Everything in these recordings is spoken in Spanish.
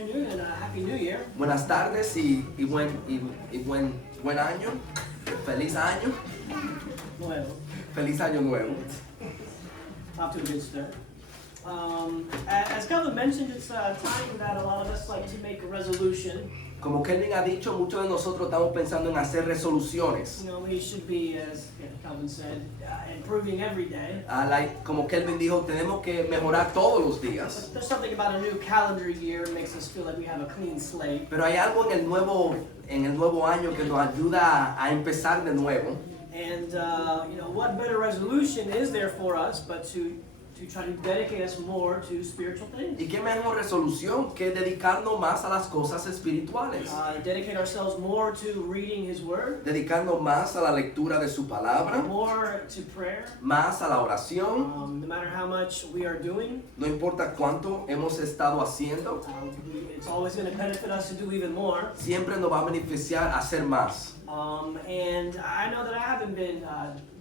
afternoon and Happy New Year. Buenas tardes y buen año. Feliz año. Nuevo. Feliz año nuevo. Off to a good start. As Calvin mentioned, it's time that a lot of us like to make a resolution. Como Kelvin ha dicho, muchos de nosotros estamos pensando en hacer resoluciones. You know, we should be, as Calvin said, improving every day. Como Kelvin dijo, tenemos que mejorar todos los días. But there's something about a new calendar year that makes us feel like we have a clean slate. Pero hay algo en el nuevo año que nos ayuda a empezar de nuevo. And you know, what better resolution is there for us but to try to dedicate us more to spiritual things. ¿Y qué mejor resolución que dedicarnos más a las cosas espirituales? Dedicate ourselves more to reading His Word. Dedicarnos más a la lectura de su palabra, More to prayer. más a la oración. No matter how much we are doing, No importa cuánto hemos estado haciendo, it's always going to benefit us to do even more. siempre nos va a beneficiar hacer más. And I know that I haven't been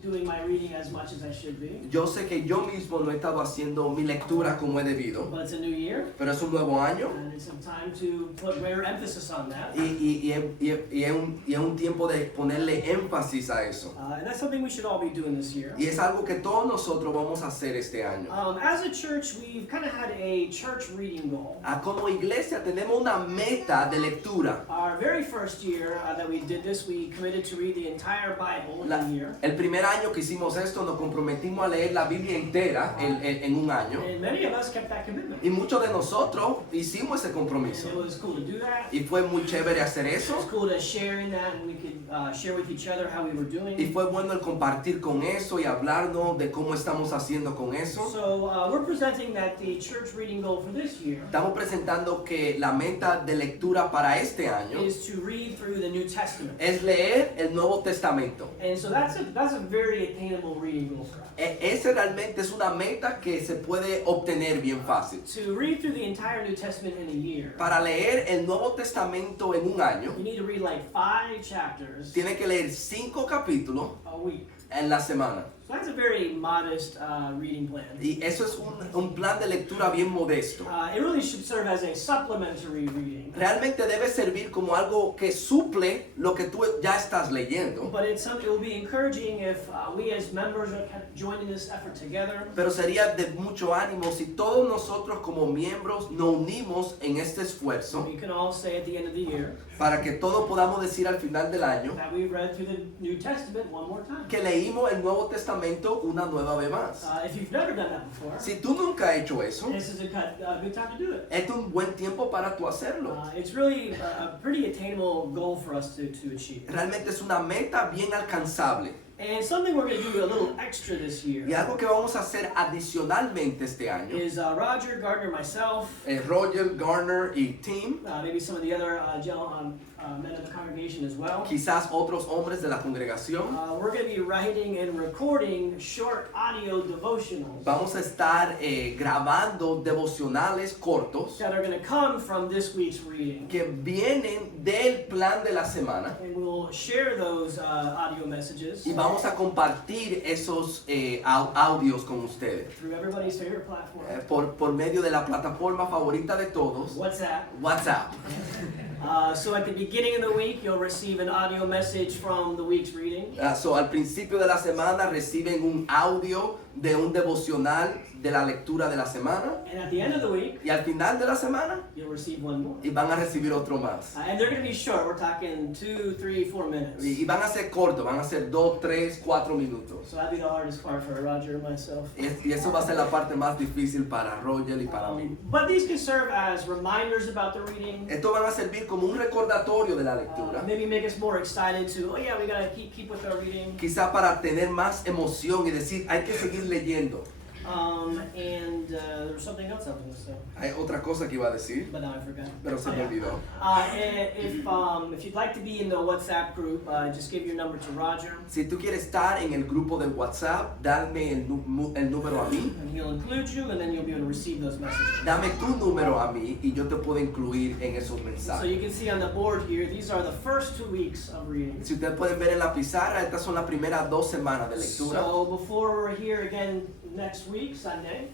doing my reading as much as I should be. Yo sé que yo mismo no he estado haciendo mi lectura como he debido, But it's a new year, pero es un nuevo año and it's some time to put greater emphasis on that. y es un tiempo de ponerle énfasis a eso. And that's something we should all be doing this year. Y es algo que todos nosotros vamos a hacer este año. As a church, we've kind of had a church reading goal. Como iglesia tenemos una meta de lectura. Our very first year that we did this, we committed to read the entire Bible in a year. El primer año que hicimos esto nos comprometimos a leer la Biblia entera en un año. And many of us kept that commitment. Y muchos de nosotros hicimos ese compromiso. It was cool to do that. Y fue muy chévere hacer It eso. was cool to share in that, and we could share with each other how we were doing. Y fue bueno el compartir con eso y hablarnos de cómo estamos haciendo con eso. So we're presenting that the church reading goal for this year Estamos presentando que la meta de lectura para este año is to read through the New Testament. es leer el Nuevo Testamento. And so that's a very attainable reading goal for us. Ese realmente es una meta que se puede obtener bien fácil. To read through the entire New Testament in a year, Para leer el Nuevo Testamento en un año, you need to read like 5 chapters tiene que leer 5 capítulos a week. en la semana. So that's a very modest reading plan. Y eso es un plan de lectura bien modesto. It really should serve as a supplementary reading. Realmente debe servir como algo que suple lo que tú ya estás leyendo. But it will be encouraging if we as members are kind of joining this effort together. Pero sería de mucho ánimo si todos nosotros como miembros nos unimos en este esfuerzo We can all say at the end of the year para que todos podamos decir al final del año that we read through the New Testament one more time. que leímos el Nuevo Testamento una nueva vez más. If you've never done that before, Si tú nunca has hecho eso, this is a good time to do it. es un buen tiempo para tú hacerlo. It's really a pretty attainable goal for us to achieve. Realmente es una meta bien alcanzable. And something we're going to do a little extra this Y year algo que vamos a hacer adicionalmente este año, is Roger, Gardner, myself, Roger, Garner y Tim, maybe some of the other men of the congregation as well. quizás otros hombres de la congregación, We're going to be writing and recording short audio devotionals vamos a estar grabando devocionales cortos that are going to come from this week's reading. que vienen del plan de la semana And we'll share those audio messages y vamos a compartir esos audios con ustedes through everybody's favorite platform, por medio de la plataforma favorita de todos, WhatsApp. WhatsApp. So at the beginning of the week, you'll receive an audio message from the week's reading. So al principio de la semana reciben un audio de un devocional de la lectura de la semana And at the end of the week, y al final de la semana you'll receive one more. y van a recibir otro más. And they're going to be short. We're talking 2, 3, 4 minutes. Y van a ser cortos, van a ser 2, 3, 4 minutos. So that'd be the hardest part for Roger and myself. Y eso va a ser la parte más difícil para Roger y para mí. But these can serve as reminders about the reading. Esto van a servir como un recordatorio de la lectura. Maybe make us more excited to, oh yeah, we gotta keep with our reading. Quizá para tener más emoción y decir, hay que seguir leyendo. And there was something else I was going to say, Hay otra cosa que iba a decir, but now I forgot. pero se me olvidó. If you'd like to be in the WhatsApp group, just give your number to Roger, Si tú quieres estar en el grupo de WhatsApp, dame el número a mí. and he'll include you, and then you'll be able to receive those messages. Dame tu número a mí y yo te puedo incluir en esos So mensajes. you can see on the board here, these are the first 2 weeks of reading. Si ustedes pueden ver en la pizarra, estas son las primeras 2 semanas de lectura. So before we're here again next week, week, Sunday.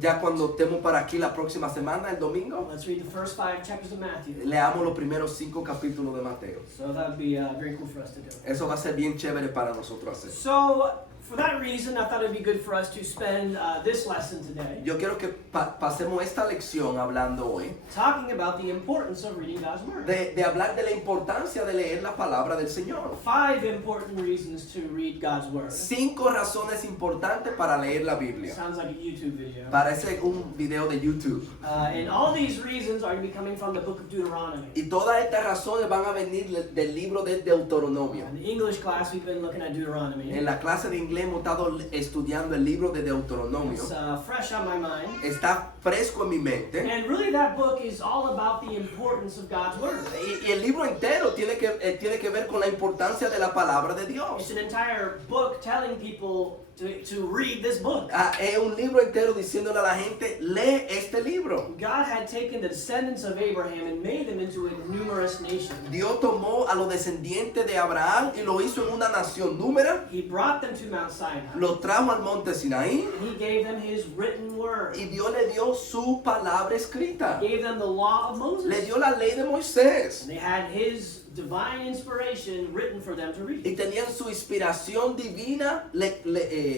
Ya cuando estemos para aquí la próxima semana, el domingo, Let's read the first 5 chapters of Matthew. leamos los primeros 5 capítulos de Mateo. So that would be very cool for us to do. Eso va a ser bien chévere para nosotros hacer. So, for that reason, I thought it would be good for us to spend this lesson today Yo quiero que pasemos esta lección hablando hoy talking about the importance of reading God's Word. de hablar de la importancia de leer la palabra del Señor. 5 important reasons to read God's Word. 5 razones importantes para leer la Biblia. Sounds like a YouTube video. Parece un video de YouTube. And all these reasons are going to be coming from the book of Deuteronomy. Y todas estas razones van a venir del libro de Deuteronomio. In the English class, we've been looking at Deuteronomy. En la clase de inglés hemos estado estudiando el libro de Deuteronomio. It's fresh on my mind. Está fresco en mi mente. And really, that book is all about the importance of God's Word. Y el libro entero tiene que ver con la importancia de la palabra de It's Dios. an entire book telling people to read this book. Es un libro entero diciéndole a la gente, lee este libro. God had taken the descendants of Abraham and made them into a numerous nation. Dios tomó a los descendientes de Abraham y lo hizo en una nación númera, He brought them to Mount Sinai. lo trajo al monte Sinaí He gave them His written word. y Dios le dio su palabra escrita. He gave them the law of Le Moses. dio la ley de Moisés. And they had His divine inspiration written for them to read. Y tenían su inspiración divina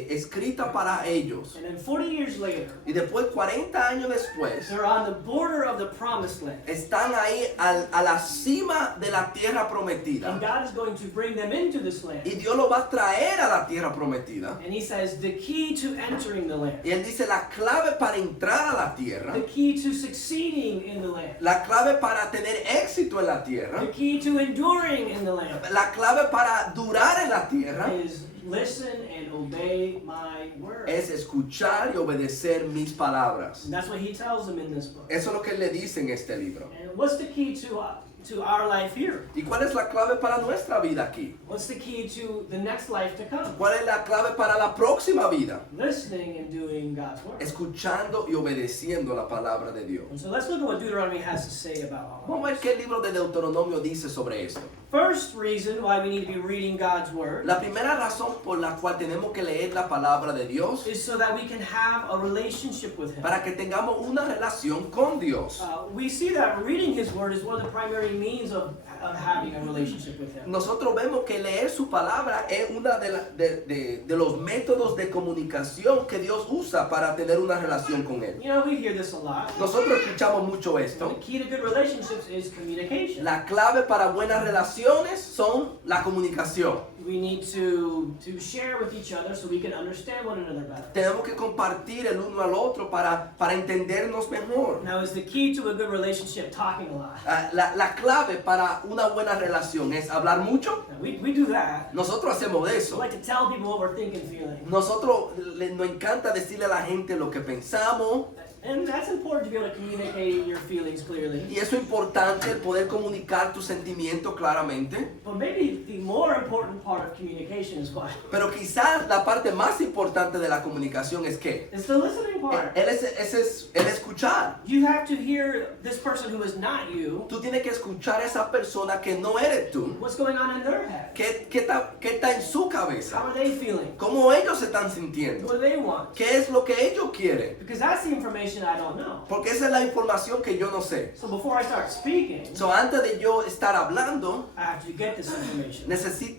escrita para ellos. And then 40 years later, Y después, 40 años después, they're on the border of the promised land. están ahí a la cima de la tierra And prometida. God is going to bring them into this land. Y Dios lo va a traer a la tierra prometida. And He says the key to entering the land, Y Él dice la clave para entrar a la tierra, the key to succeeding in the land, la clave para tener éxito en la tierra, the key to enduring in the land la clave para durar en la tierra is listen and obey my word. es escuchar y obedecer mis palabras. And that's what He tells them in this book. Eso es lo que Él le dice en este libro. And what's the key to our life here? ¿Y cuál es la clave para nuestra vida aquí? What's the key to the next life to come? ¿Cuál es la clave para la próxima vida? Listening and doing God's word. Escuchando y obedeciendo la palabra de Dios. And so let's look at what Deuteronomy has to say about all Vamos a ver qué el libro de Deuteronomio dice sobre esto. First reason why we need to be reading God's word La primera razón por la cual tenemos que leer la palabra de Dios is so that we can have a relationship with Him. para que tengamos una relación con Dios. We see that reading His word is one of the primary means of having a relationship with Him. Nosotros vemos que leer su palabra es uno de los métodos de comunicación que Dios usa para tener una relación con Él. You know, we hear this a lot. Nosotros escuchamos mucho The esto. key to good relationships is communication. La clave para buenas relaciones son la comunicación. We need to share with each other so we can understand one another better. Tenemos que compartir el uno al otro para entendernos mejor. Now, is the key to a good relationship talking a lot? La clave para una buena relación es hablar mucho. Now, we do that. Nosotros hacemos de We eso. like to tell people what we're thinking, feeling. Nosotros nos encanta decirle a la gente lo que pensamos. And that's important to be able to communicate your feelings clearly. Y eso es importante, el poder comunicar tus sentimientos claramente. But maybe the more important part of communication is what? Pero quizás la parte más importante de la comunicación es que It's the listening part. el escuchar. You have to hear this person who is not you. Tú tienes que escuchar a esa persona que no eres tú. What's going on in their head? ¿Qué está en su How cabeza? are they feeling? ¿Cómo ellos se están sintiendo? What do they want? ¿Qué es lo que ellos quieren? Because that's the information I don't know. Porque esa es la información que yo no sé. So before I start speaking, So, antes de yo estar hablando, I have to get this information.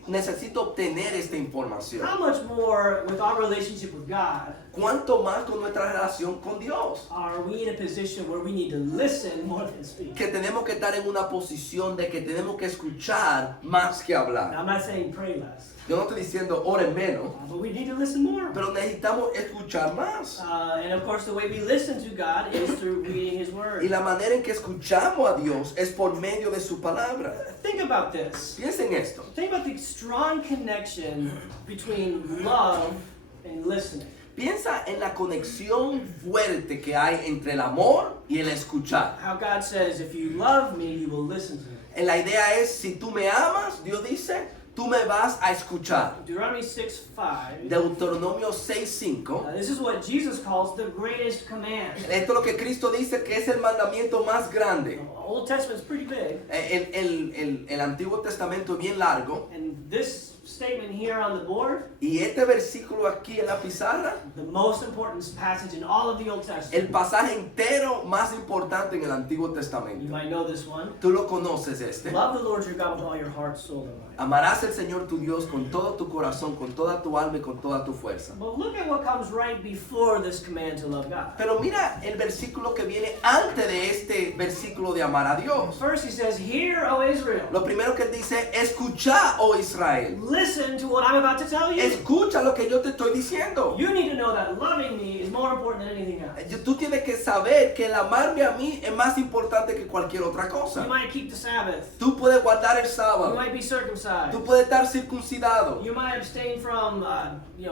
necesito obtener esta información. How much more with our relationship with God ¿Cuánto más con nuestra relación con Dios? are we in a position where we need to listen more than speak? Que tenemos que estar en una posición de que tenemos que escuchar más que Now, hablar. I'm not saying pray less, Yo no estoy diciendo oren menos, but we need to listen more. pero necesitamos escuchar más. And of course, the way we listen to God is through reading His Y Word. la manera en que escuchamos a Dios es por medio de su palabra. Think about this. Piensen esto. Think about the strong connection between love and listening. Piensa en la conexión fuerte que hay entre el amor y el escuchar. How God says, if you love me, you will listen to me. La idea es, si tú me amas, Dios dice, tú me vas a escuchar. Deuteronomy 6:5. Deuteronomio 6:5. This is what Jesus calls the greatest command. Esto es lo que Cristo dice que es el mandamiento más grande. The Old Testament is pretty big, El Antiguo Testamento es bien largo and this statement here on the board, Y este versículo aquí en la pizarra, the most important passage in all of the Old Testament. el pasaje entero más importante en el Antiguo You Testamento. might know this one. Tú lo conoces este. Love the Lord your God with all your heart, soul, and mind. Amarás al Señor tu Dios con todo tu corazón, con toda tu alma y con toda tu fuerza. But look at what comes right before this command to love God. Pero mira el versículo que viene antes de este versículo de amar a Dios. First he says, "Hear, O Israel, Lo primero que él dice, escucha, oh Israel. listen to what I'm about to tell you." Escucha lo que yo te estoy diciendo. You need to know that loving me is more important than anything else. Tú tienes que saber que el amarme a mí es más importante que cualquier otra cosa. You might keep the Sabbath. Tú puedes guardar el You sábado. might be circumcised. Tú puedes estar circuncidado. You might abstain from,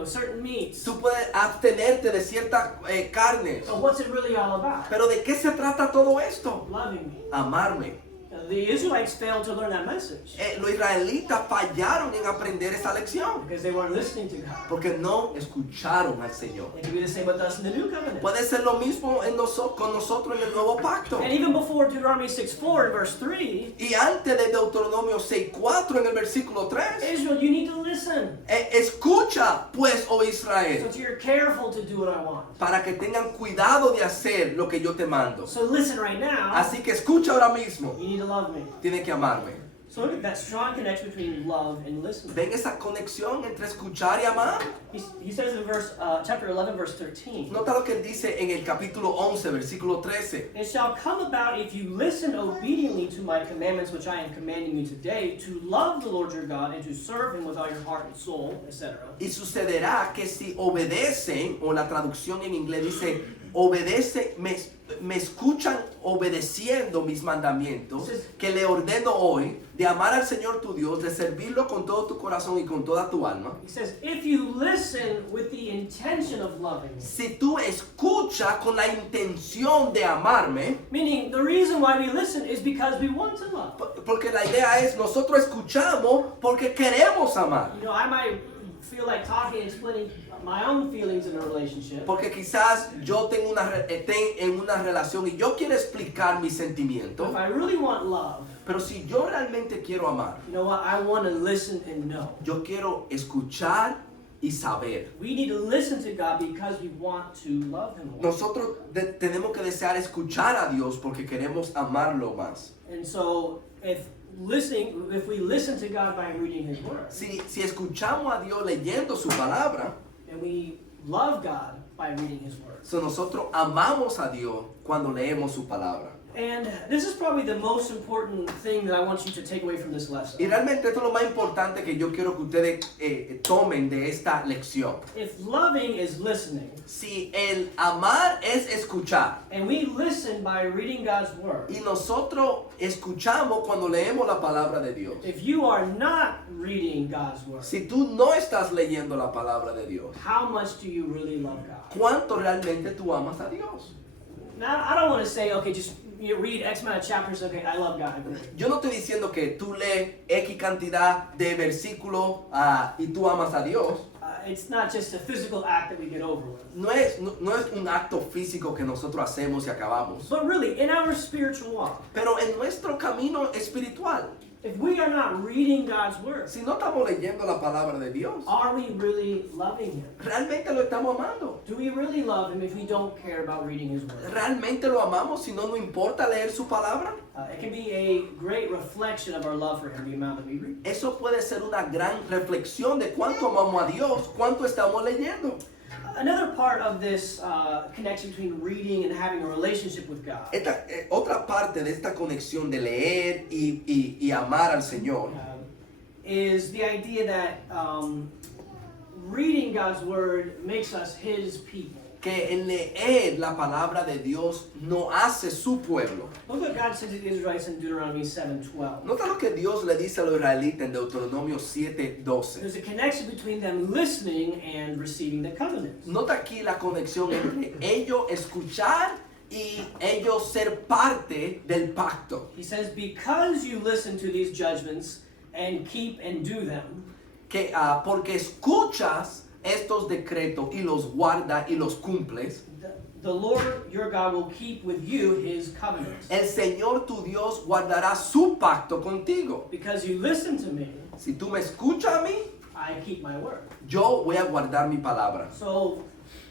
certain meats. Tú puedes abstenerte de ciertas carnes. So what's it really all about? Pero ¿de qué se trata todo esto? Loving me. Amarme. Now, the Israelites failed to learn that message Los israelitas fallaron en aprender esa lección because they weren't listening to God. porque no escucharon al Señor. It can be the same with us in the new covenant. Puede ser lo mismo con nosotros en el nuevo pacto. And even before Deuteronomy 6:4 in verse 3, Y antes de Deuteronomio 6:4 en el versículo 3, Israel, you need to listen. escucha pues, oh So Israel, you're careful to do what I want. para que tengan cuidado de hacer lo que yo te mando. So listen right now. Así que escucha ahora mismo, You need to love me. tienes que amarme. So look at that strong connection between love and listening. ¿Ven esa conexión entre escuchar y amar? He says in chapter 11, verse 13, Nota lo que él dice en el capítulo 11, versículo 13. "It shall come about if you listen obediently to my commandments which I am commanding you today, to love the Lord your God and to serve him with all your heart and soul," etc. Y sucederá que si obedecen, o la traducción en inglés dice, obedece, me escuchan obedeciendo mis mandamientos, que le ordeno hoy, de amar al Señor tu Dios, de servirlo con todo tu corazón y con toda tu alma. He says, "If you listen with the intention of loving me," Si tú escuchas con la intención de amarme, meaning the reason why we listen is because we want to love. porque la idea es, nosotros escuchamos porque queremos amar. You know, I might feel like talking and explaining my own feelings in a relationship. Porque quizás yo tengo en una relación y yo quiero explicar mis But sentimientos, if I really want love, pero si yo realmente quiero amar, you know what? I want to listen and know. yo quiero escuchar y saber. We need to listen to God because we want to love Him more. Nosotros tenemos que desear escuchar a Dios porque queremos amarlo más. And so, if we listen to God by reading His Word, Si escuchamos a Dios leyendo su palabra, and we love God by reading His Word. so nosotros amamos a Dios cuando leemos su palabra. And this is probably the most important thing that I want you to take away from this Y lesson. realmente esto es lo más importante que yo quiero que ustedes tomen de esta lección. If loving is listening, Si el amar es escuchar, and we listen by reading God's Word, y nosotros escuchamos cuando leemos la palabra de Dios. if you are not reading God's Word, Si tú no estás leyendo la palabra de Dios, how much do you really love God? ¿cuánto realmente tú amas a Dios? Now, I don't want to say, okay, just read X amount of chapters, okay, I love God. Yo no estoy diciendo que tú lees X cantidad de versículos y tú amas a Dios. It's not just a physical act that we get over with. No es un acto físico que nosotros hacemos y acabamos. But really, in our spiritual walk, Pero en nuestro camino espiritual, if we are not reading God's Word, si no estamos leyendo la palabra de Dios, are we really loving Him? realmente lo estamos amando. Do we really love Him if we don't care about reading His Word? ¿Realmente lo amamos si no nos importa leer su palabra? It can be a great reflection of our love for Him, the amount that we read. Eso puede ser una gran reflexión de cuánto amamos a Dios, cuánto estamos leyendo. Another part of this connection between reading and having a relationship with God Otra parte de esta conexión de leer y amar al Señor is the idea that reading God's Word makes us His people. que el leer la palabra de Dios no hace su pueblo. Look what God said to the Israelites in Deuteronomy 7:12. Nota lo que Dios le dice a los israelitas en Deuteronomio 7:12. There's a connection between them listening and receiving the covenant. Nota aquí la conexión entre ellos escuchar y ellos ser parte del pacto. He says, because you listen to these judgments and keep and do them, Que porque escuchas estos decretos y los guardas y los cumples, the Lord your God will keep with you His covenants. el Señor tu Dios guardará su pacto contigo. Because you listen to me, Si tú me escuchas a mí, I keep my word. Yo voy a guardar mi palabra. So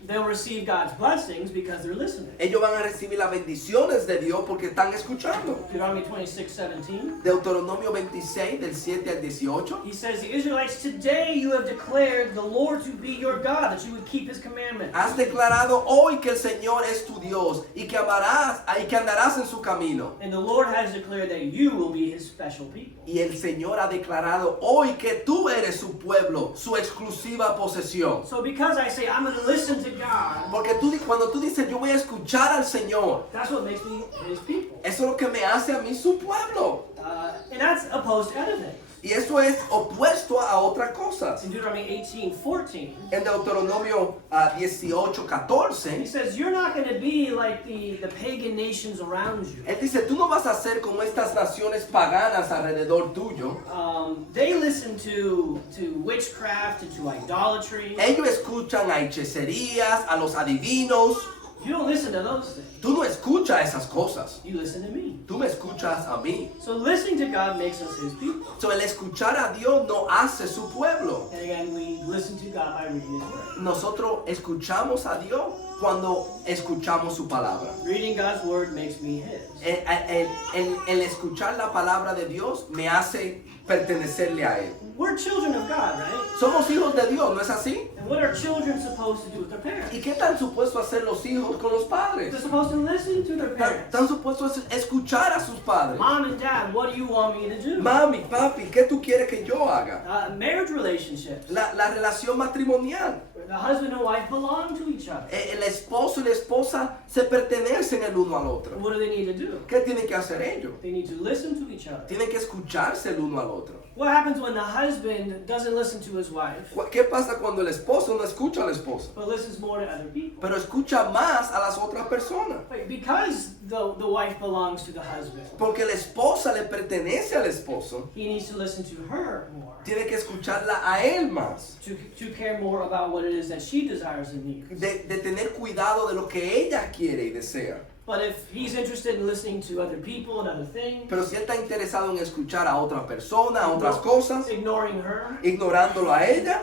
they'll receive God's blessings because they're listening. Ellos van a recibir las bendiciones de Dios porque están escuchando. Deuteronomy 26:17. Deuteronomio 26, del 7 al 18. He says, the Israelites, today you have declared the Lord to be your God, that you would keep his commandments. Has declarado hoy que el Señor es tu Dios y que amarás y que andarás en su camino. And the Lord has declared that you will be his special people. Y el Señor ha declarado hoy que tú eres su pueblo, su exclusiva posesión. So because I say I'm going to listen to God, Porque cuando tú dices yo voy a escuchar al Señor, that's what makes me his people. eso es lo que me hace a mí su pueblo. And that's opposed to other things. Y eso es opuesto a otras cosas. In Deuteronomy 18:14, En Deuteronomio 18, he 14, says, you're not going to be like the pagan nations around you. él dice, tú no vas a ser como estas naciones paganas alrededor tuyo. They listen to witchcraft and to idolatry. Ellos escuchan a hechicerías, a los adivinos. You don't listen to those things. Tú no escuchas esas cosas. You listen to me. Tú me escuchas a mí. So listening to God makes us his people. So, el escuchar a Dios no hace su pueblo. And again, we listen to God by reading his word. Nosotros escuchamos a Dios cuando escuchamos su palabra. Reading God's word makes me his. El escuchar la palabra de Dios me hace pertenecerle a Él. We're children of God, right? Somos hijos de Dios, ¿no es así? And what are children supposed to do with their parents? ¿Y qué están supuestos a hacer los hijos con los padres? They're supposed to listen to their parents. Están supuestos a escuchar a sus padres. Mom and dad, what do you want me to do? Mami, papi, ¿qué tú quieres que yo haga? Marriage relationships. La relación matrimonial. The husband and wife belong to each other. El esposo y la esposa se pertenecen el uno al otro. What do they need to do? ¿Qué tienen que hacer ellos? They need to listen to each other. Tienen que escucharse el uno al otro. What happens when the husband doesn't listen to his wife, ¿Qué pasa cuando el esposo no escucha a la esposa? but listens more to other people? Pero escucha más a las otras personas. Because the wife belongs to the husband, Porque la esposa le pertenece al esposo. he needs to listen to her more, Tiene que escucharla a él más. to care more about what it is that she desires and needs. De tener cuidado de lo que ella quiere y desea. But if he's interested in listening to other people and other things, Pero si él está interesado en escuchar a otra persona, a otras cosas, ignoring her, ignorándolo a ella,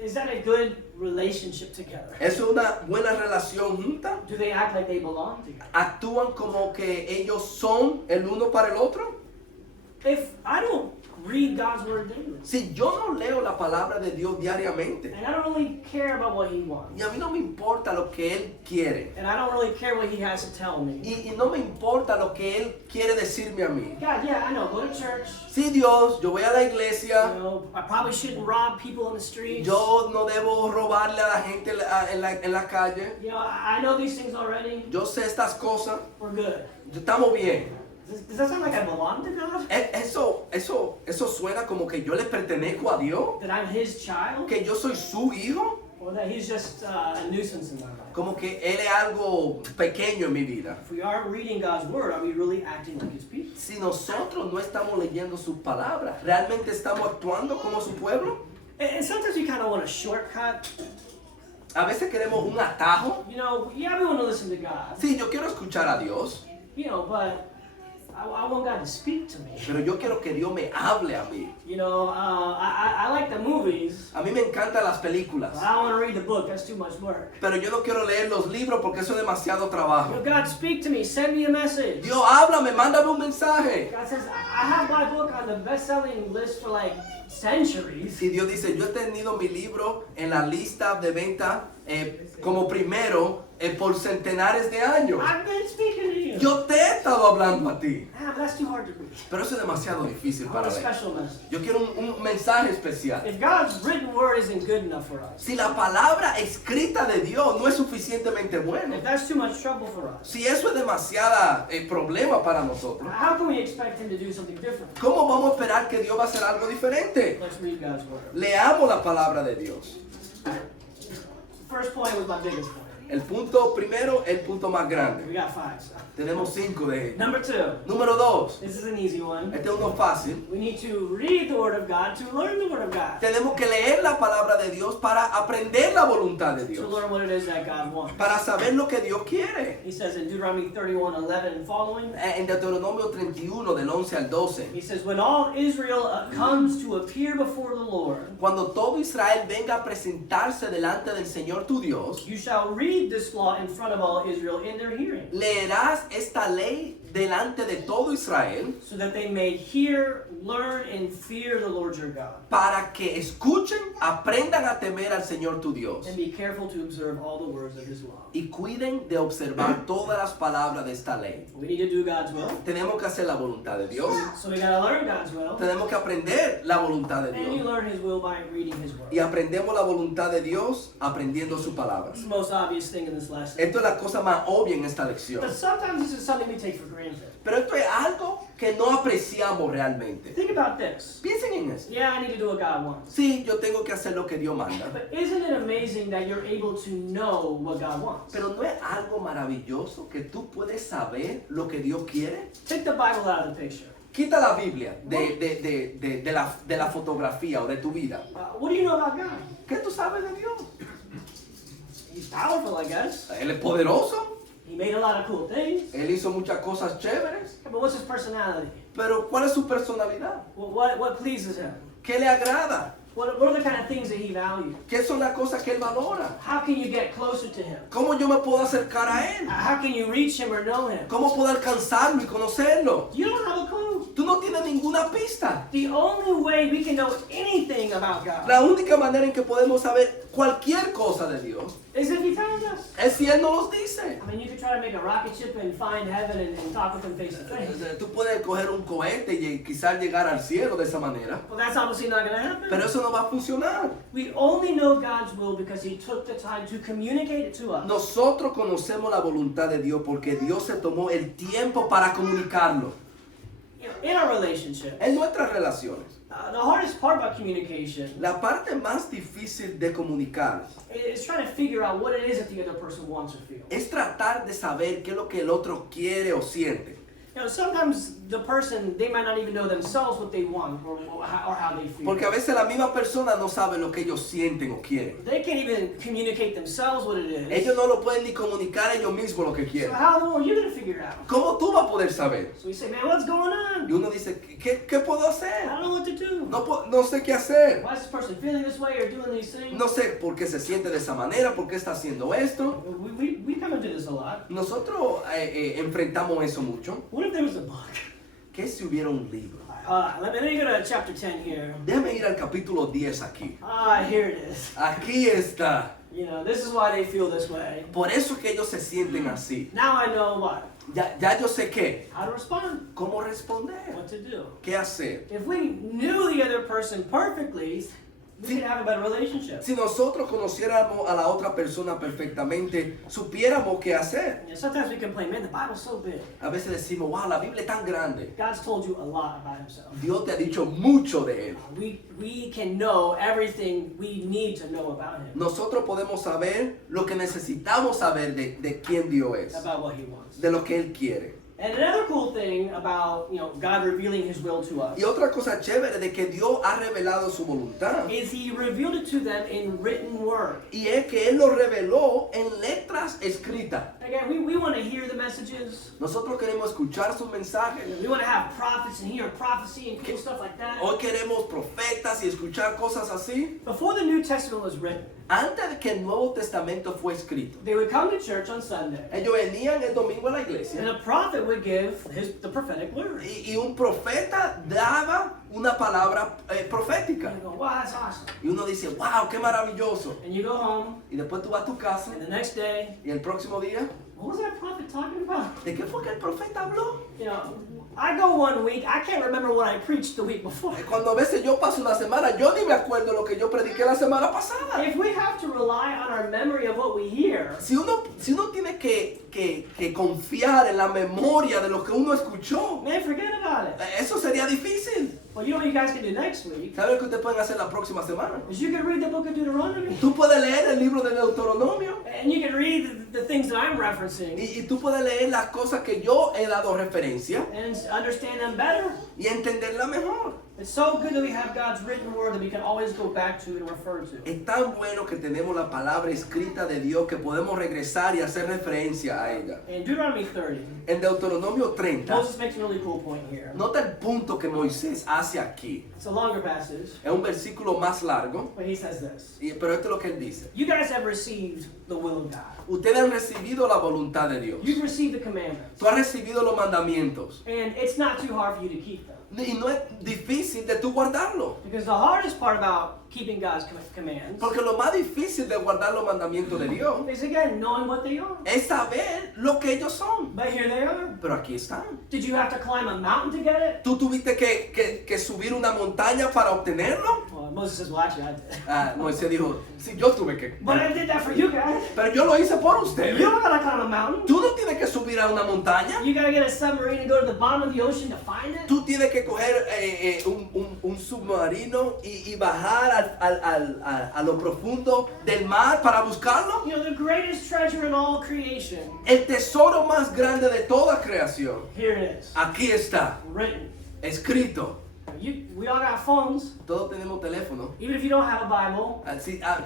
is that a good relationship together? ¿es una buena relación junta? Do they act like they belong together? ¿Actúan como que ellos son el uno para el otro? If I don't read God's word daily, Si yo no leo la palabra de Dios diariamente, and I don't really care about what he wants, y a mí no me importa lo que él quiere, and I don't really care what he has to tell me. y no me importa lo que él quiere decirme a mí. God, yeah, I know, go to church. Sí, Dios, yo voy a la You iglesia, know, I probably shouldn't rob people in the streets. yo no debo robarle a la gente en la calle, You know, I know these things already. yo sé estas cosas, We're good. estamos bien. Does that sound like I belong to God? Eso suena como que yo le pertenezco a Dios, That I'm his child? que yo soy su hijo, Or that he's just a nuisance in my life? como que él es algo pequeño en mi vida. If we aren't reading God's word, are we really acting like his people? Si nosotros no estamos leyendo sus palabras, ¿realmente estamos actuando como su pueblo? And sometimes you kind of want a shortcut. A veces queremos un atajo. You know, yeah, we want to listen to God. Sí, yo quiero escuchar a Dios, You know, but I want God to speak to me. pero yo quiero que Dios me hable a mí. You know, I like the movies, A mí me encantan las but películas, I don't want to read the book. That's too much work. pero yo no quiero leer los libros porque eso es demasiado You trabajo. know, God, speak to me. Send me a message. Dios, háblame, mándame un mensaje. God says, I have my book on the best-selling list for like centuries. Si Dios dice, yo he tenido mi libro en la lista de venta como primero por centenares de años. I've been speaking to you. Yo te he estado hablando a ti, Ah, but that's too hard to read. pero eso es demasiado difícil I want para a leer. special message. Yo quiero un mensaje especial. If God's written word isn't good enough for us, Si la palabra escrita de Dios no es suficientemente buena, if that's too much trouble for us, si eso es demasiada problema para nosotros, how can we expect him to do something different? ¿cómo vamos a esperar que Dios va a hacer algo diferente? Let's read God's word. Leamos la palabra de Dios. First point was my biggest point. El punto primero, el punto más grande. We got 5. So. Tenemos 5 de ellos. Number 2. Número 2. This is an easy one. Este es uno fácil. We need to read the Word of God to learn the Word of God. Tenemos que leer la palabra de Dios para aprender la voluntad de To Dios. learn what it is that God wants. Para saber lo que Dios quiere. He says in Deuteronomy 31:11 and following, En Deuteronomio 31, del 11 al 12. he says, when all Israel comes to appear before the Lord, Cuando todo Israel venga a presentarse delante del Señor tu Dios, you shall read this law in front of all Israel in their hearing, leerás esta ley delante de todo Israel so that they may hear, learn, and fear the Lord your God, para que escuchen, aprendan a temer al Señor tu Dios and be careful to observe all the words of his law. y cuiden de observar todas las palabras de esta ley. We need to do God's will, Tenemos que hacer la voluntad de Dios. so we gotta learn God's will, Tenemos que aprender la voluntad de and you Dios. learn his will by reading his word. Y aprendemos la voluntad de Dios aprendiendo su palabra. It's the most obvious thing in this lesson. Esto es la cosa más obvia en esta lección. But sometimes this is something we take for granted. Pero esto es algo que no apreciamos realmente. Think about this. Piensen en eso. Yeah, I need to do what God wants. Sí, yo tengo que hacer lo que Dios manda. But isn't it amazing that you're able to know what God wants? Pero no es algo maravilloso que tú puedes saber lo que Dios quiere. Take the Bible out of the picture. Quita la Biblia de la fotografía o de tu vida. What do you know about God? ¿Qué tú sabes de Dios? He's powerful, I guess. Él es poderoso. He made a lot of cool things. Él hizo muchas cosas chéveres. But what's his personality? Pero ¿cuál es su personalidad? What pleases him? ¿Qué le agrada? What are the kind of things that he values? ¿Qué son las cosas que él valora? How can you get closer to him? ¿Cómo yo me puedo acercar a él? How can you reach him or know him? ¿Cómo puedo alcanzarlo y conocerlo? You don't have a clue. Tú no tienes ninguna pista. The only way we can know anything about God La única manera en que podemos saber cualquier cosa de Dios is if he tells us. es si Él nos los dice. I mean, you could try to make a rocket ship and find heaven and talk with him face to face. Tú puedes coger un cohete y quizás llegar al cielo de esa manera, Well, that's obviously not going to happen. pero eso no va a funcionar. We only know God's will because he took the time to communicate it to us. Nosotros conocemos la voluntad de Dios porque Dios se tomó el tiempo para comunicarlo You know, in our relationship, en nuestras relaciones. the hardest part about communication La parte más difícil de comunicar is trying to figure out what it is that the other person wants or feels. es tratar de saber qué es lo que el otro quiere o siente. You know, sometimes the person, they might not even know themselves what they want or how they feel. Porque a veces la misma persona no sabe lo que ellos sienten o quieren. They can't even communicate themselves what it is. Ellos no lo pueden ni comunicar ellos mismos lo que So quieren. how in the world are you going to figure it out? ¿Cómo tú vas a poder saber? So we say, man, what's going on? Y uno dice, ¿qué puedo I hacer? don't know what to do. No sé qué hacer. Why is this person feeling this way or doing these things? No sé por qué se siente de esa manera, por qué está haciendo esto. We come into this a lot. Nosotros enfrentamos eso mucho. What if there was a book? ¿Qué si hubiera un libro? Let me go to chapter 10 here. Déjame ir al capítulo 10 aquí. Here it is. Aquí está. You know, this is why they feel this way. Por eso que ellos se sienten así. Now I know what? Ya yo sé qué. How to respond. ¿Cómo responder? What to do. ¿Qué hacer? If we knew the other person perfectly, we could have a better relationship. Si nosotros conociéramos a la otra persona perfectamente, supiéramos qué hacer. You know, sometimes we complain, man, the Bible's so big. A veces decimos, wow, la Biblia es tan grande. God's told you a lot about himself. Dios te ha dicho mucho de Él. We can know everything we need to know about him, Nosotros podemos saber lo que necesitamos saber de quién Dios es, about what he wants. de lo que Él quiere. And another cool thing about, you know, God revealing his will to us Y otra cosa chévere de que Dios ha revelado su voluntad. is he revealed it to them in written word. Y es que Él lo reveló en letras escritas. Again, we want to hear the messages. Nosotros queremos escuchar sus mensajes. We want to have prophets and hear prophecy and cool stuff like that. Hoy queremos profetas y escuchar cosas así. Before the New Testament was written, Antes de que el Nuevo Testamento fue escrito, they would come to church on Sunday, ellos venían el domingo a la and iglesia a prophet would give the prophetic word. y un profeta daba una palabra profética. And you go, wow, that's awesome. Y uno dice, wow, qué maravilloso. And you go home, Y después tú vas a tu casa and the next day, y el próximo día, what was that prophet talking about? ¿de qué fue que el profeta habló? You know, I go 1 week, I can't remember what I preached the week before. Cuando a veces yo paso una semana, yo ni me acuerdo lo que yo prediqué la semana pasada. If we have to rely on our memory of what we hear, Si uno tiene que confiar en la memoria de lo que uno escuchó, man, forget about it. eso sería difícil. Well, you know what you guys can do next week? ¿Saben lo que ustedes pueden hacer la próxima semana? Is you can read the book of Deuteronomy. Tú puedes leer el libro de Deuteronomio And you can read the things that I'm referencing y tú puedes leer las cosas que yo he dado referencia and understand them better. y entenderla mejor. It's so good that we have God's written word that we can always go back to and refer to. Es tan bueno que tenemos la palabra escrita de Dios que podemos regresar y hacer referencia a ella. In Deuteronomy 30, En Deuteronomio 30, Moses makes a really cool point here. nota el punto que Moisés hace aquí. It's a longer passage, Es un versículo más largo, but he says this. pero esto es lo que él dice. You guys have received the will of God. Ustedes han recibido la voluntad de Dios. You've received the commandments. Tú has recibido los mandamientos. And it's not too hard for you to keep them. Y no es difícil de tú guardarlo. Because the hardest part about keeping God's commands Porque lo más difícil de guardar los mandamientos de Dios is, again, knowing what they are. es saber lo que ellos son. But here they are. Pero aquí están. Did you have to climb a mountain to get it? ¿Tú tuviste que subir una montaña para obtenerlo? Well, Moses says, well, actually, I did. Moisés dijo, sí, yo tuve que. But I did that for you guys. Pero yo lo hice por You ustedes. don't gotta climb a mountain. Tú no tienes que subir a una montaña. You gotta get a submarine and go to the bottom of the ocean to find it. Tú tienes que coger un submarino y bajar a lo profundo del mar para buscarlo. You know, the greatest treasure in all creation. El tesoro más grande de toda creación. Here it is. Aquí está, Written. escrito. We all got phones. Todos tenemos teléfono. Even if you don't have a Bible,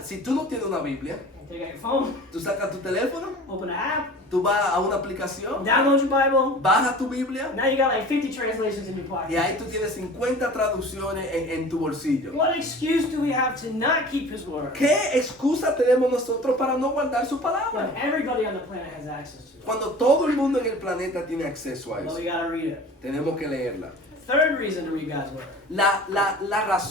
Si tú no tienes una Biblia, take out your phone, tú sacas tu teléfono, open an app, tú vas a una aplicación, download your Bible. bajas tu Biblia Now you got like 50 translations in your y pocket. ahí tú tienes 50 traducciones en tu bolsillo. What excuse do we have to not keep His word? ¿Qué excusa tenemos nosotros para no guardar su When palabra? everybody on the planet has access to it. Cuando todo el mundo en el planeta tiene acceso a Well, eso, we gotta read it. tenemos que leerla. Third reason to read God's word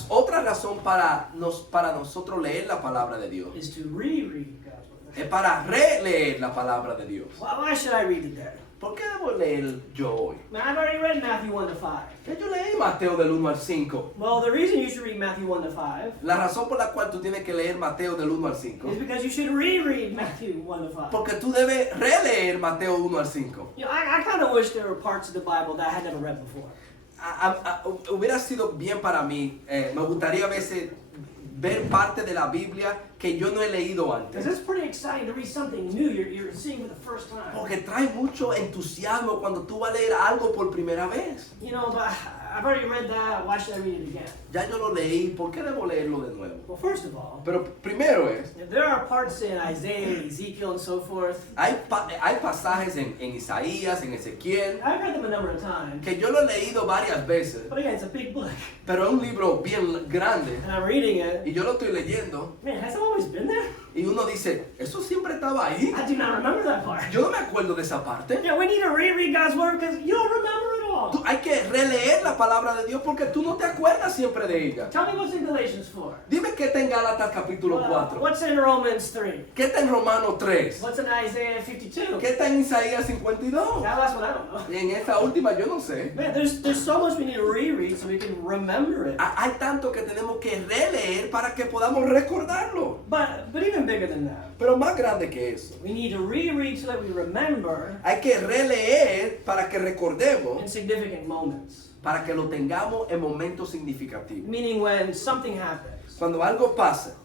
Otra razón para nosotros leer la palabra de Dios is to reread God's word. es para releer la palabra de Dios. Why should I read today? ¿Por qué debo leer yo hoy? Man, I've already read Matthew 1 to 5. Que yo leí Mateo del 1 al 5. Well, the reason you should read Matthew 1 to 5 La razón por la cual tú tienes que leer Mateo del 1 al 5 is because you should reread Matthew 1 to 5. porque tú debes releer Mateo 1 al 5. You know, I kind of wish there were parts of the Bible that I had never read before. Hubiera sido bien para mí, me gustaría a veces ver parte de la Biblia que yo no he leído Because antes. it's pretty exciting to read something new you're seeing for the first time. Porque trae mucho entusiasmo cuando tú vas a leer algo por primera vez. You know, but I've already read that. Why should I read it again? Ya yo lo leí, ¿por qué debo leerlo de nuevo? Well, first of all, Pero primero es, there are parts in Isaiah, Ezekiel, and so forth. hay pasajes en Isaías, en Ezequiel, I've read them a number of times. que yo lo he leído varias veces, But again, it's a big book. pero es un libro bien grande And I'm reading it. y yo lo estoy leyendo Man, has it always been there? y uno dice, eso siempre estaba ahí. I do not remember that part. Yo no me acuerdo de esa parte. Yeah, we need to reread God's word because you don't remember it all. Hay que releer la palabra de Dios porque tú no te acuerdas siempre de ella. Tell me what's in Galatians 4. Dime qué está en Gálatas capítulo 4. What's in Romans 3? ¿Qué está en Romanos 3? What's in Isaiah 52? ¿Qué está en Isaías 52? That last one, I don't know. Y en esta última yo no sé. Man, there's so much we need to reread so we can remember it. Hay tanto que tenemos que releer para que podamos recordarlo. But even bigger than that, Pero más grande que eso. we need to reread so that we remember Hay que releer para que recordemos, in significant moments. para que lo tengamos en momentos significativos. Meaning when something happens, Cuando algo pasa,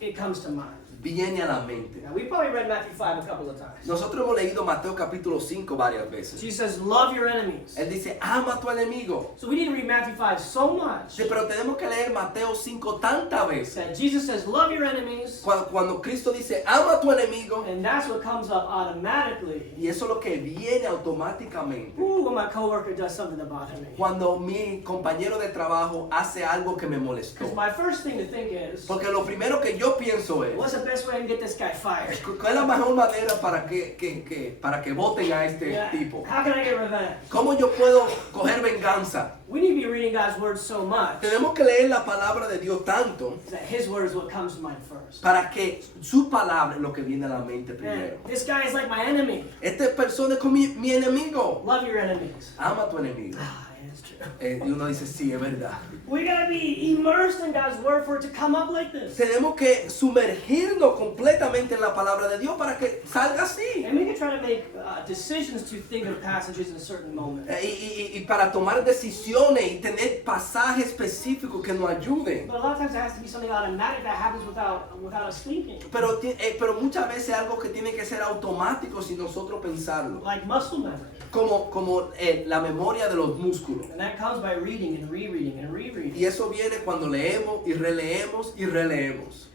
it comes to mind. viene a la mente. Now, we probably read Matthew 5 a couple of times. Nosotros hemos leído Mateo capítulo 5 varias veces. Jesus says, love your enemies. Él dice, ama a tu enemigo. So we need to read Matthew 5 so much Sí, pero tenemos que leer Mateo 5 tantas veces. that Jesus says, love your enemies, Cuando Cristo dice, ama a tu enemigo, and that's what comes up automatically. y eso es lo que viene automáticamente. Ooh, when my coworker does something to bother me. Cuando mi compañero de trabajo hace algo que me molestó. Because my first thing to think is, Porque lo primero que yo pienso es, what's the best way to get this guy fired? ¿cuál es la mejor manera para que voten a este Yeah, tipo? how can I get revenge? ¿Cómo yo puedo coger venganza? We need to be reading God's word so much Tenemos que leer la palabra de Dios tanto that His word is what comes to mind first. para que su palabra es lo que viene a la mente Man, primero. this guy is like my enemy. Esta persona es como mi enemigo. Love your enemies. Ama a tu enemigo. Ah, it's true. Y uno dice, sí, es verdad. We gotta be immersed in God's word for it to come up like this. Tenemos que sumergirnos completamente en la palabra de Dios para que salga así. And we can try to make decisions to think of passages in certain moments. Y para tomar decisiones y tener pasajes específicos que nos ayuden. But a lot of times it has to be something automatic that happens without us thinking. Pero muchas veces algo que tiene que ser automático sin nosotros pensarlo. Like muscle memory. Como la memoria de los músculos. And that comes by reading and rereading and rereading. Y eso viene cuando leemos y releemos y releemos.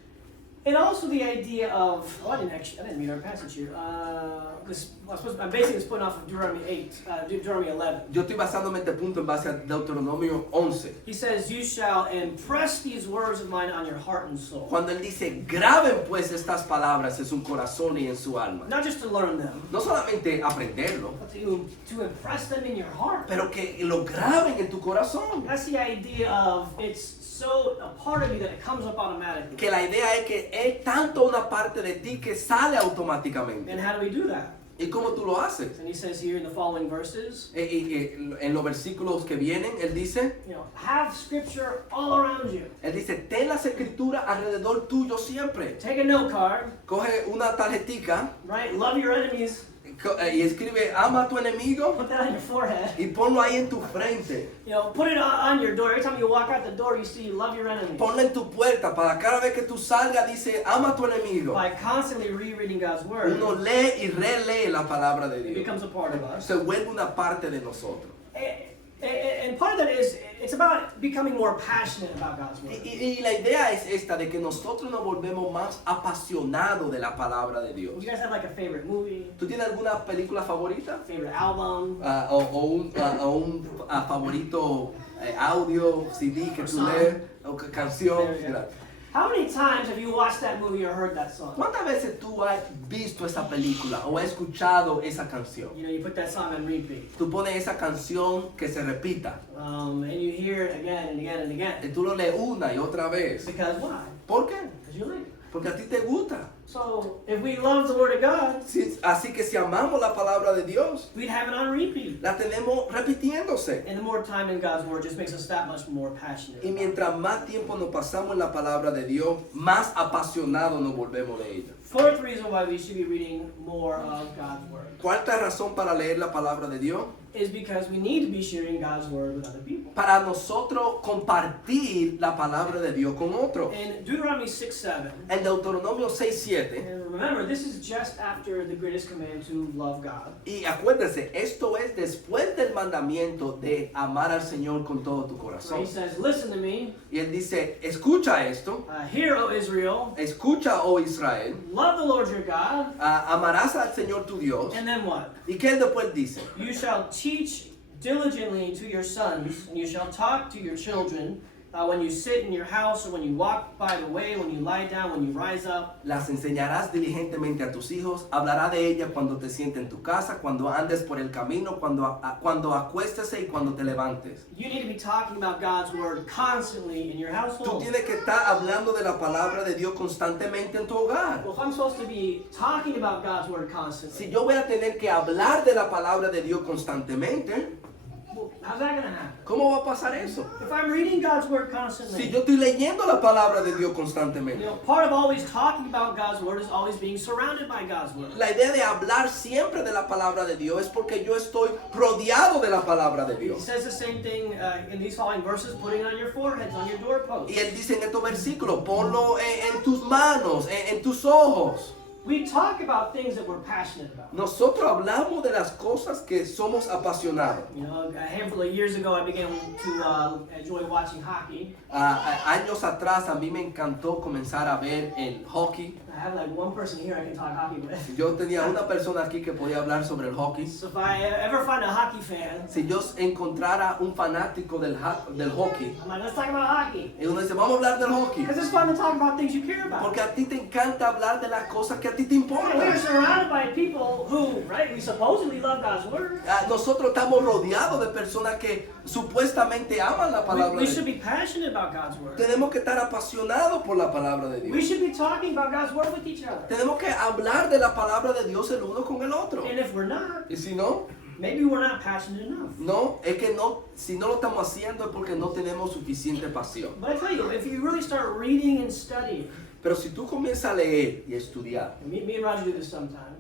And also the idea of, I didn't read our passage here. I'm basing this point off of Deuteronomy 11. Yo estoy basándome en este punto en base a Deuteronomio 11. He says, you shall impress these words of mine on your heart and soul. Cuando él dice, graben pues estas palabras en su corazón y en su alma. Not just to learn them, No solamente aprenderlo, but to impress them in your heart. pero que lo graben en tu corazón. That's the idea of it's so a part of you that it comes up automatically. Que la idea es que es tanto una parte de ti que sale automáticamente. And how do we do that? ¿Y cómo tú lo haces? And he says here in the following verses, En los versículos que vienen, él dice, have scripture all around you. ten las escrituras alrededor tuyo siempre. Take a note card, Coge una tarjetica right? Love your enemies. y escribe, ama a tu enemigo Put that on your forehead. y ponlo ahí en tu frente. Put it on your door. Every time you walk out the door, you see love your enemies. Ponlo en tu puerta para cada vez que tú salgas dice, ama a tu enemigo. By constantly rereading God's word, Uno lee y relee la palabra de it Dios. becomes a part of us. Se vuelve una parte de nosotros. And part of that is, it's about becoming more passionate about God's word. Y la idea es esta, de que nosotros nos volvemos más apasionados de la palabra de Dios. You guys have like a favorite movie, ¿Tú tienes alguna película favorita? favorite album? O un favorito audio, CD que tú lees, o canción? There we go. Mira. How many times have you watched that movie or heard that song? ¿Cuántas veces tú has visto esa película o has escuchado esa canción? You put that song on repeat. Tú pones esa canción que se repita And you hear it again and again and y again. tú lo lees una y otra vez. Because why? ¿Por qué? Because you like it. Porque a ti te gusta. So, if we love the word of God, Así que si amamos la palabra de Dios, we'd have it on repeat. la tenemos repitiéndose. And the more time in God's word just makes us that much more passionate. Y mientras más tiempo nos pasamos en la palabra de Dios, más apasionados nos volvemos de ella. Fourth reason why we should be reading more of God's word Cuarta razón para leer la palabra de Dios, is because we need to be sharing God's word with other people. para nosotros compartir la palabra de Dios con otros. In Deuteronomy 6:7, En Deuteronomio 6:7, and remember, this is just after the greatest command to love God. y acuérdense, esto es después del mandamiento de amar al Señor con todo tu So corazón. he says, listen to me, Y él dice, escucha esto, hear, O Israel, escucha, oh Israel, love the Lord your God, amarás al Señor tu Dios. and then what? ¿Y qué él después dice? You shall teach diligently to your sons, and you shall talk to your children, when you sit in your house, or when you walk by the way, when you lie down, when you rise up. Las enseñarás diligentemente a tus hijos, hablará de ella cuando te sientes en tu casa, cuando andes por el camino, cuando acuéstese y cuando te levantes. You need to be talking about God's word constantly in your Tú household. tienes que estar hablando de la palabra de Dios constantemente en tu hogar. Well, if I'm supposed to be talking about God's word Si constantly, yo voy a tener que hablar de la palabra de Dios constantemente, well, how's that going to happen? ¿cómo va a pasar eso? If I'm reading God's word Si constantly, yo estoy leyendo la palabra de Dios constantemente. part of always talking about God's word is always being surrounded by God's word. La idea de hablar siempre de la palabra de Dios es porque yo estoy rodeado de la palabra de He Dios. says the same thing in these following verses, putting it on your foreheads, on your doorposts. Y él dice en estos versículos, ponlo en tus manos, en tus ojos. We talk about things that we're passionate about. Nosotros hablamos de las cosas que somos apasionados. A handful of years ago, I began to enjoy watching hockey. Años atrás a mí me encantó comenzar a ver el hockey. I have like one person here I can talk hockey with. Yo tenía una persona aquí que podía hablar sobre el hockey. So if I ever find a hockey fan, Si yo encontrara un fanático del hockey, I'm like, let's talk about hockey. y uno dice, vamos a hablar del hockey. Because it's fun to talk about things you care about. Porque a ti te encanta hablar de las cosas que a ti te And we're importan. surrounded by people who, right, we supposedly love God's word. Nosotros estamos rodeados de personas que supuestamente aman la palabra We de should Dios. be passionate about God's word. Tenemos que estar apasionados por la palabra de We Dios. should be talking about God's word with each other. Tenemos que hablar de la palabra de Dios el uno con el otro. And if we're not, Y si no, maybe we're not passionate enough. No, es que no, si no lo estamos haciendo es porque no tenemos suficiente pasión. But I tell you, if you really start reading and studying, Pero si tú comienzas a leer y a estudiar, and me and Roger do this sometimes.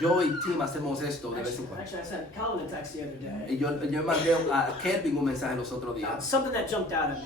yo y Tim hacemos esto de vez en cuando. Actually, I sent Calvin a text the other day. Y yo mandé a Kelvin un mensaje los otros días. Something that jumped out at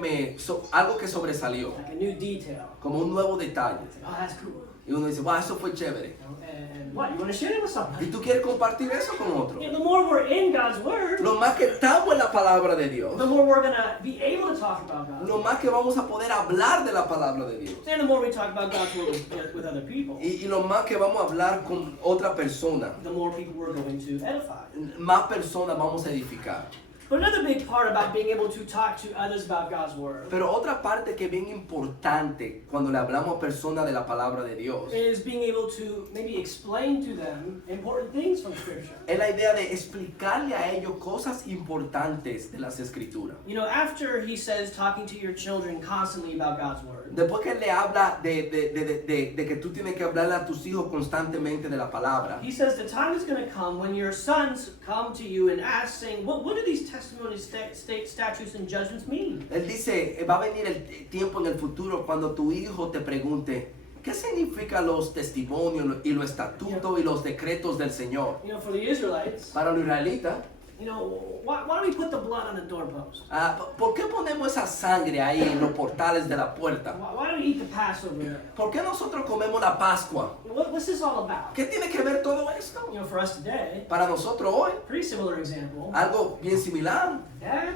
me, Algo que sobresalió, like a new detail. como un nuevo detalle. Oh, that's cool. Y uno dice, wow, eso fue chévere. And what? You want to share it with Y somebody? tú quieres compartir eso con otro. The more we're in God's Word, Lo más que estamos en la palabra de Dios, the more we're going to be able to talk about God's lo Word. más que vamos a poder hablar de la palabra de Dios. And the more we talk about God's Word with other people, Y lo más que vamos a hablar con otra persona, the more people we're going to edify. más personas vamos a edificar. But another big part about being able to talk to others about God's Word Pero otra parte que es bien importante cuando le hablamos a personas de la palabra de Dios is being able to maybe explain to them important things from Scripture. es la idea de explicarle a ellos cosas importantes de las escrituras. You know, after he says talking to your children constantly about God's Word, Después que le habla de que tú tienes que hablarle a tus hijos constantemente de la palabra, he says the time is going to come when your sons come to you and ask, saying, what do these testimonies, statutes, and judgments mean? él dice, va a venir el tiempo en el futuro cuando tu hijo te pregunte, ¿qué significan los testimonios y los estatutos y los decretos del Señor? You know, for the Israelites, Para los israelitas, you know, why do we put the blood on the doorpost? ¿por qué ponemos esa sangre ahí en los portales de la puerta? Why do we eat the Passover there? ¿Por qué nosotros comemos la Pascua? What's this all about? ¿Qué tiene que ver todo esto? You know, for us today, Para nosotros hoy, pretty similar example. algo bien similar. Dad,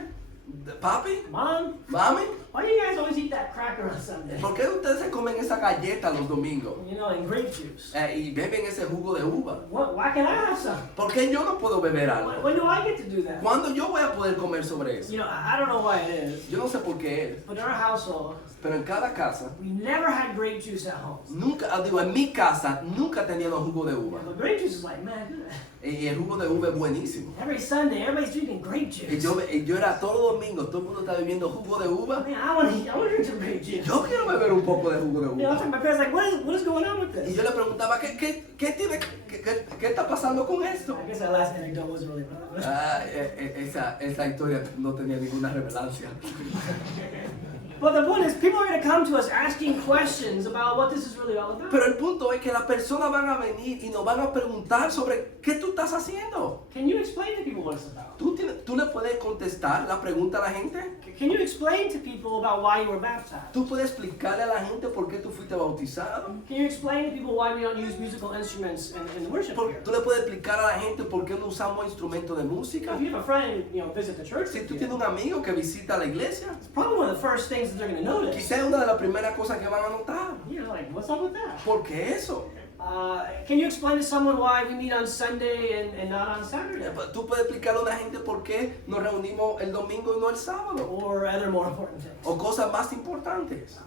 Papi, Mom, mami, why do you guys always eat that cracker on Sunday? ¿por qué ustedes se comen esa galleta los domingos? You know, and grape juice. Y beben ese jugo de uva? Why can I have some? ¿Por qué yo no puedo beber algo? When do I get to do that? ¿Cuándo yo voy a poder comer sobre eso? You know, I don't know why it is, Yo no sé por qué es, but in our household, pero en cada casa, we never had grape juice at home. nunca, en mi casa, nunca teníamos jugo de uva. But grape juice is like, man, good. Y el jugo de uva es buenísimo. Every Sunday, everybody's drinking grape Y juice. yo era todo domingo, todo el mundo está bebiendo jugo de uva. Man, I want to drink some grape juice. Yo quiero beber un poco de jugo de You know, uva. my parents like, what is going on with Y this? yo le preguntaba, ¿qué está pasando con esto? I guess that last anecdote wasn't really relevant. Esa historia no tenía ninguna revelancia. But the point is, people are going to come to us asking questions about what this is really all about. Pero el punto es que las personas van a venir y nos van a preguntar sobre qué tú estás haciendo. Can you explain to people what it's about? ¿Tú le puedes contestar la pregunta a la gente? Can you explain to people about why you were baptized? ¿Tú puedes explicarle a la gente por qué tú fuiste bautizado? Can you explain to people why we don't use musical instruments in the worship here? ¿Tú le puedes explicar a la gente por qué no usamos instrumentos de música? If you have a friend, you know, visit the church, Si with tú you, tienes un amigo que visita la iglesia, it's probably one of the first things that they're going to notice. quizás es una de las primeras cosas que van a notar. You know, like, what's up with that? ¿Por qué eso? Can you explain to someone why we meet on Sunday and not on Saturday? Tú puedes explicarle a la gente por qué nos reunimos el domingo y no el sábado. Or other more important things. O cosas más importantes.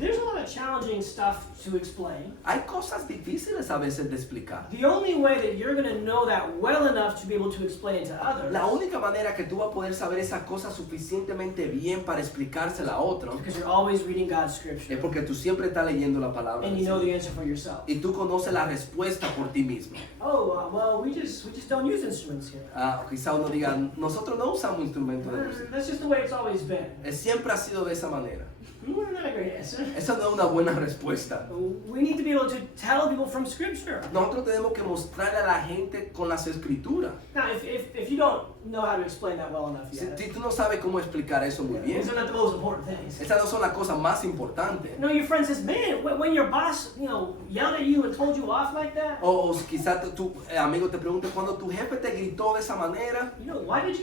There's a lot of challenging stuff to explain. Hay cosas difíciles a veces de explicar. The only way that you're going to know that well enough to be able to explain it to others La única manera que tú vas a poder saber esas cosas suficientemente bien para explicársela a otro is because you're always reading God's es scripture porque tú siempre estás leyendo la palabra and del you know Señor. the answer for yourself. Y tú conoces la respuesta por ti mismo. Oh, well, we just don't use instruments here. Quizá uno diga, nosotros no usamos instrumentos de música. That's just the way it's always been. Siempre ha sido de esa manera. Not a great answer. Esa no es una buena respuesta. We need to be able to tell people from scripture. Nosotros tenemos que mostrarle a la gente con las escrituras. Now, if you don't know how to explain that well enough yet, Si tú no sabes cómo explicar eso muy bien, these are not the most important things. esas no son las cosas más importantes. You know, your friend says, man, when your boss, you know, yelled at you and told you off like that, O quizás tu amigo te pregunte, cuando tu jefe te gritó de esa manera, you know, why did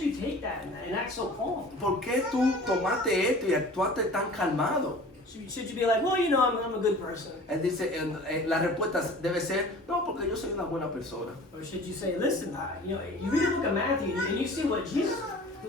you take that and act so calm? ¿por qué tú tomaste esto y actuaste tan calmado? Should you be like, well, you know, I'm a good person? Él dice, la respuesta debe ser, no, porque yo soy una buena persona. Or should you say, listen, you know, you read the book of Matthew and you see what Jesus,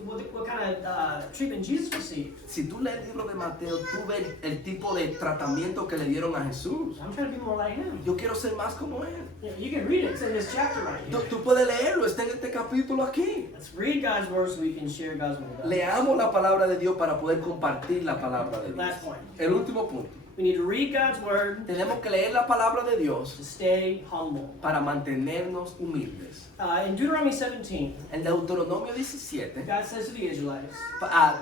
what kind of treatment Jesus received. Si tú lees el libro de Mateo, tú ves el tipo de tratamiento que le dieron a Jesús. I'm trying to be more like him. Yo quiero ser más como él. You know, you can read it. It's in this chapter right here. Tú puedes leerlo, está en este capítulo aquí. Let's read God's word so we can share God's word. Leamos la palabra de Dios para poder compartir la palabra de Dios. Last point. El último punto. We need to read God's word Tenemos que leer la palabra de Dios to stay humble. para mantenernos humildes. In Deuteronomy 17, En Deuteronomio 17, God says to the Israelites,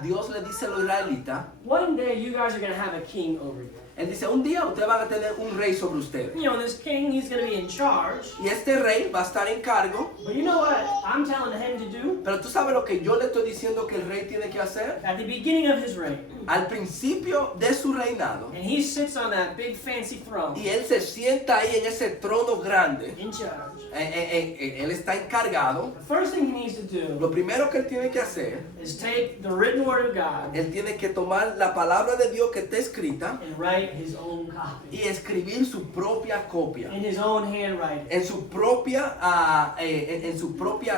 Dios le dice a los israelitas, one day you guys are going to have a king over you. Él dice, un día ustedes van a tener un rey sobre ustedes. You know, this king, he's going to be in charge. Y este rey va a estar en cargo. But you know what I'm telling him to do? Pero tú sabes lo que yo le estoy diciendo que el rey tiene que hacer. At the beginning of his reign, Al principio de su reinado, and he sits on that big fancy throne y él se sienta ahí en ese trono grande, in charge. él está encargado. The first thing he needs to do Lo primero que él tiene que hacer, is take the written word of God él tiene que tomar la palabra de Dios que está escrita and write his own copy y escribir su propia copia, in his own handwriting. en su propia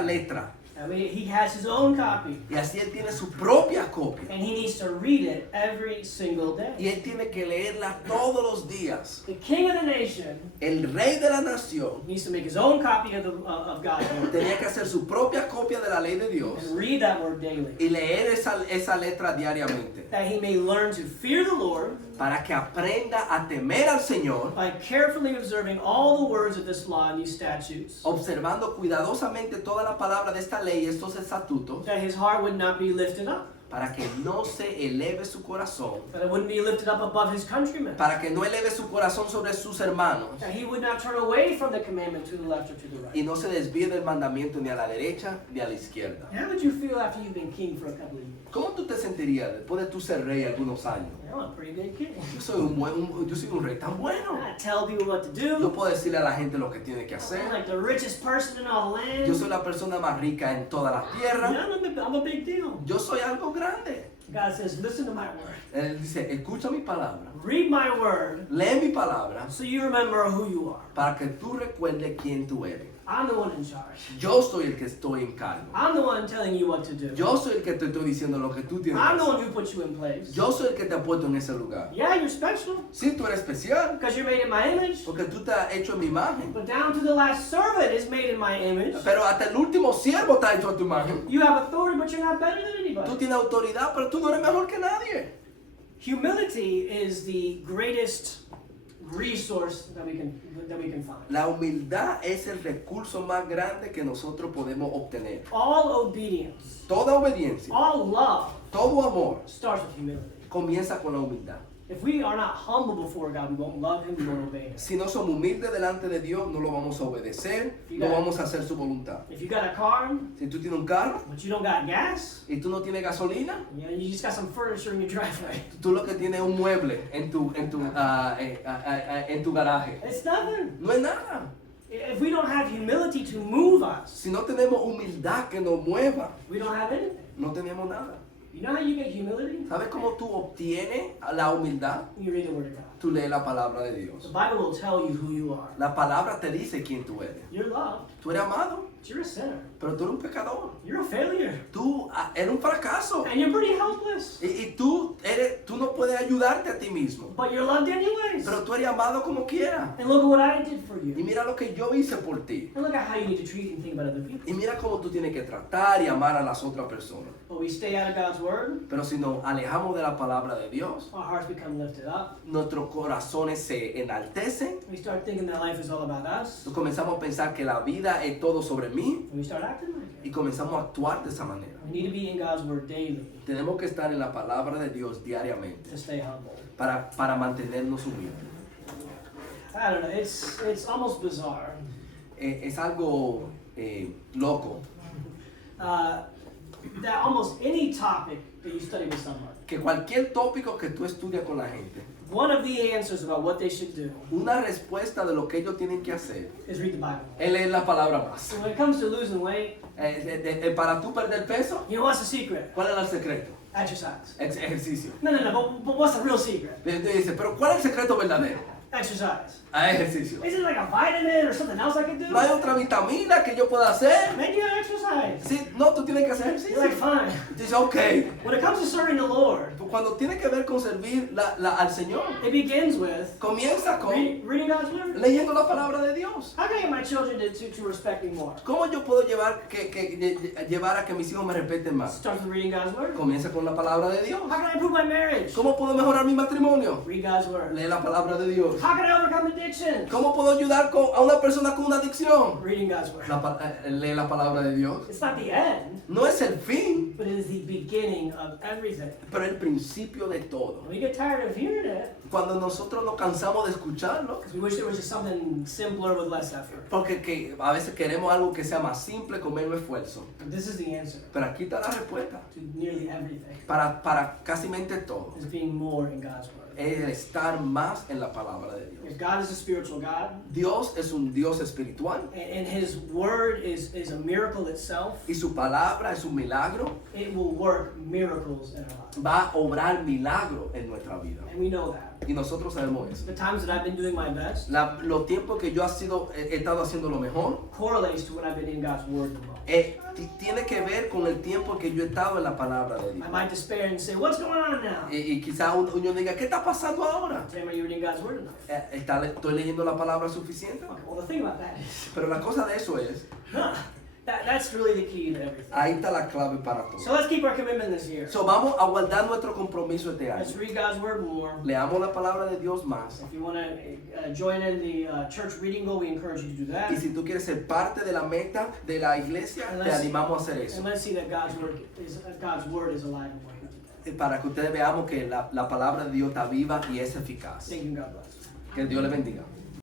letra. I mean, he has his own copy, Y así él tiene su propia copia. and he needs to read it every single day. Y él tiene que leerla todos los días. The king of the nation El rey de la nación needs to make his own copy of God's word tenía que hacer su propia copia de la ley de Dios and read that word daily, y leer esa letra diariamente, that he may learn to fear the Lord para que aprenda a temer al Señor, by carefully observing all the words of this law and these statutes, observando cuidadosamente toda la palabra de esta ley y estos estatutos, that his heart would not be lifted up, para que no se eleve su corazón, that it wouldn't be lifted up above his countrymen, para que no eleve su corazón sobre sus hermanos that he would not turn away from the commandment to the left or to the right. y no se desvíe del mandamiento ni a la derecha ni a la izquierda. How would you feel after you've been king for a couple of years? ¿Cómo tú te sentirías después de tú ser rey algunos años? I'm a pretty good king. Yo soy un rey tan bueno. I tell people what to Yo do. puedo decirle a la gente lo que tiene que I'm hacer. like the richest person in all the land. Yo soy la persona más rica en toda la tierra. I'm a big deal. Yo soy algo grande. God says, listen to my word. Él dice, escucha mi palabra, Read my word lee mi palabra so you remember who you are. para que tú recuerdes quién tú eres. I'm the one in charge. Yo soy el que estoy en cargo. I'm the one telling you what to do. Yo soy el que te estoy diciendo lo que tú tienes que I'm the one hacer. who put you in place. Yo soy el que te ha puesto en ese lugar. Yeah, you're special Sí, tú eres especial because you're made in my image. porque tú te has hecho en mi imagen. But down to the last servant is made in my image. Pero hasta el último siervo está hecho a tu imagen. You have authority, but you're not better than Tú anybody. tienes autoridad, pero tú no eres mejor que nadie. Humility is the greatest resource that we can find. La humildad es el recurso más grande que nosotros podemos obtener. All obedience, Toda obediencia, all love todo amor starts with humility. comienza con la humildad. If we are not humble before God, we won't love Him, we won't obey Him. Si no somos humildes delante de Dios, no lo vamos a obedecer, no vamos a hacer su voluntad. If you got a car, Si tú tienes un carro but you don't got gas, y tú no tienes gasolina, you know, you just got some furniture in your driveway. tú lo que tienes es un mueble en tu garaje. It's nothing. No es nada. If we don't have humility to move us, Si no tenemos humildad que nos mueva, we don't have anything. no tenemos nada. You know how you get humility? ¿Sabes cómo tú obtienes la humildad? You read the Word of God. Tú lees la palabra de The Dios. Bible will tell you who you are. La palabra te dice quién tú eres. You're loved, Tú eres amado, but you're a sinner. pero tú eres un pecador. You're a failure. Tú eres un fracaso. And you're pretty helpless. Y tú no puedes ayudarte a ti mismo. But you're loved anyways. Pero tú eres amado como quiera. And look at what I did for Y you. mira lo que yo hice por ti. And look at how you need to treat and think about other people. Y mira cómo tú tienes que tratar y amar a las otras personas. But we stay out of God's Word, Pero si nos alejamos de la palabra de Dios, our hearts become lifted up. nuestros corazones se enaltecen. We start thinking that life is all about us. Nos comenzamos a pensar que la vida es todo sobre mí. And we start acting like it. Y comenzamos a actuar de esa manera. We need to be in God's Word daily Tenemos que estar en la palabra de Dios diariamente to stay humble. para mantenernos humildes. I don't know, it's almost bizarre. Es algo loco That almost any topic that you study with someone, que cualquier tópico que tú estudias con la gente, one of the answers about what they should do una respuesta de lo que ellos tienen que hacer is read the Bible. es leer la palabra más. So when it comes to losing weight, Para tú perder peso, you know what's the secret? ¿cuál es el secreto? Exercise. Ejercicio. No, but what's the real secret? Entonces dice, pero ¿cuál es el secreto verdadero? Exercise. a ejercicio. Is it like a vitamin or something else I can do? No hay otra vitamina que yo pueda hacer. Maybe I exercise. Sí, no, tú tienes que hacer You're like, ejercicio. fine. Dice, ok. When it comes to serving the Lord, Cuando tiene que ver con servir al Señor, it begins with comienza con reading God's Word. leyendo la palabra de Dios. How can I get my children to respect me more? ¿Cómo yo puedo llevar a que mis hijos me respeten más? Start with reading God's Word. Comienza con la palabra de Dios. How can I improve my marriage? ¿Cómo puedo mejorar mi matrimonio? Read God's Word. Lee la palabra de Dios. How can I overcome addiction? ¿Cómo puedo ayudar a una persona con una adicción? Reading God's Word. Lee la palabra de Dios. It's not the end, No es el fin, but it is the beginning of everything. pero el principio de todo. And we get tired of hearing it Cuando nosotros nos cansamos de escucharlo, because we wish there was just something simpler with less effort. porque a veces queremos algo que sea más simple con menos esfuerzo. But this is the answer Pero aquí está la respuesta. to nearly everything, Para casi todo. is being more in God's Word. Es el estar más en la palabra de Dios. If God is a spiritual God, Dios es un Dios espiritual and His Word is a miracle itself, y su palabra es un milagro. it will work miracles in our lives. Va a obrar milagro en nuestra vida. And we know that. Y nosotros sabemos eso. The times that I've been doing my best Los tiempos que yo he estado haciendo lo mejor correlates to when I've been in God's Word the most. tiene que ver con el tiempo que yo he estado en la palabra de I Dios. might despair and say, what's going on now? Y quizá uno diga, ¿qué está pasando ahora? Sam, are you reading God's Word enough? ¿Estoy leyendo la palabra suficiente? Okay, well, the thing about that is, Pero la cosa de eso es, that's really the key to everything. ahí está la clave para todo. So let's keep our commitment this year. So, vamos a guardar nuestro compromiso este Let's año. read God's Word more. Leamos la palabra de Dios más. If you want to join in the church reading goal, we encourage you to do that. Y si tú quieres ser parte de la meta de la iglesia, te animamos a hacer eso. And let's see that God's Word is alive and working today. Para que ustedes veamos que la palabra de Dios está viva y es eficaz. Thank you, and God bless. Que Dios le bendiga.